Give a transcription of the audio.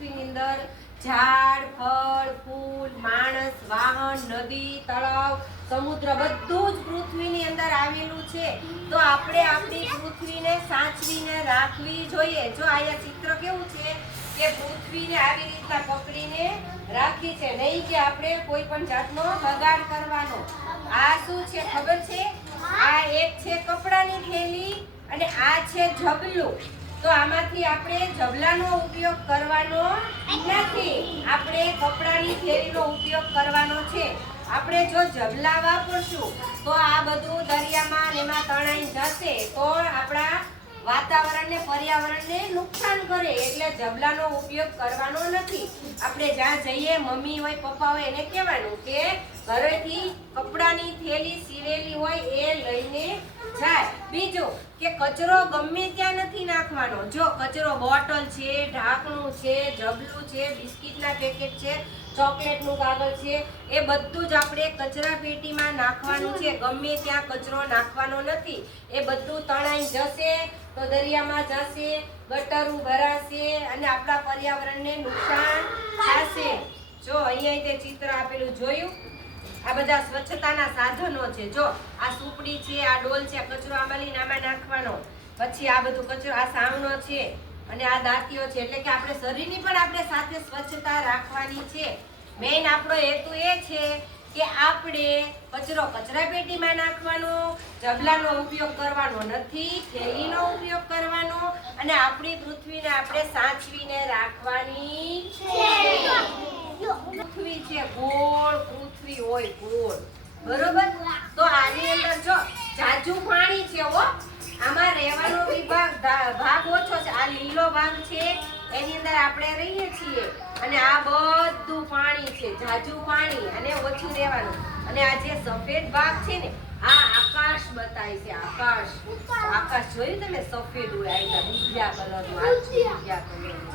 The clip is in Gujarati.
પૃથ્વીની અંદર ઝાડ, ફળ, ફૂલ, માણસ, વાહન, નદી, તળાવ, સમુદ્ર બધું જ પૃથ્વીની અંદર આવેલું છે. તો આપણે આપણી પૃથ્વીને સાચવીને રાખવી જોઈએ. જો અહીંયા ચિત્ર કેવું છે કે પૃથ્વીને આવી રીતના પકડીને રાખી છે, નહીં કે આપણે કોઈ પણ જાતનો બગાડ કરવાનો. આ શું છે ખબર છે? આ એક છે કપડાની થેલી અને આ છે ઝબલું. તો આમાંથી આપણે ઝબલાનો ઉપયોગ કરવાનો નથી, આપણે કપડાની થેલીનો ઉપયોગ કરવાનો છે. આપણે જો ઝબલા વાપરશું તો આ બધું દરિયામાં એમાં તણાઈ જશે, તો આપણા વાતાવરણને પર્યાવરણને નુકસાન કરે. એટલે ઝબલાનો ઉપયોગ કરવાનો નથી. આપણે જ્યાં જઈએ, મમ્મી હોય પપ્પા હોય એને કહેવાનું કે ઘરેથી કપડાની થેલી સીવેલી હોય એ લઈને જાય. બીજું કે કચરો ગમે ત્યાં નથી નાખવાનો. જો કચરો બોટલ છે, ઢાંકણું છે, ઝબલું છે, બિસ્કિટના પેકેટ છે, ચોકલેટનું કાગળ છે, એ બધું જ આપણે કચરા પેટીમાં નાખવાનું છે. ગમે ત્યાં કચરો નાખવાનો નથી. એ બધું તણાઈ જશે તો દરિયામાં જશે, ગટરું ભરાશે અને આપણા પર્યાવરણને નુકસાન થશે. જો અહીંયા તે ચિત્ર આપેલું જોયું? આ બધા સ્વચ્છતાના સાધનો છે. જો આ સુપડી છે, આ ડોલ છે, કચરો આમાં લઈને આમાં નાખવાનો. પછી આ બધું કચરો, આ સાવનો છે અને આ દાંતીઓ છે. એટલે કે આપણે શરીરની પણ આપણે સાથે સ્વચ્છતા રાખવાની છે. મેઇન આપણો હેતુ એ છે કે આપણે કચરો કચરા પેટીમાં નાખવાનો, ઝબલાનો ઉપયોગ કરવાનો નથી, થેલીનો ઉપયોગ કરવાનો અને આપણી પૃથ્વીને આપણે સાચવીને રાખવાની છે. પૃથ્વી છે ગોળ, પૃથ્વી હોય ગોળ, બરોબર? તો આની અંદર જો જાજુ પાણી છે હો, આમાં રહેવાનો ભાગ ઓછો છે. આ લીલો ભાગ છે એની અંદર આપણે રહીએ છીએ અને આ બધું પાણી છે, જાજુ પાણી અને ઓછું રહેવાનું. અને આ જે સફેદ ભાગ છે ને આ આકાશ બતાય છે. આકાશ, આકાશ જોયું તમે? સફેદ હોય, આ બીજા કલરનું, આ બીજા કલરનું.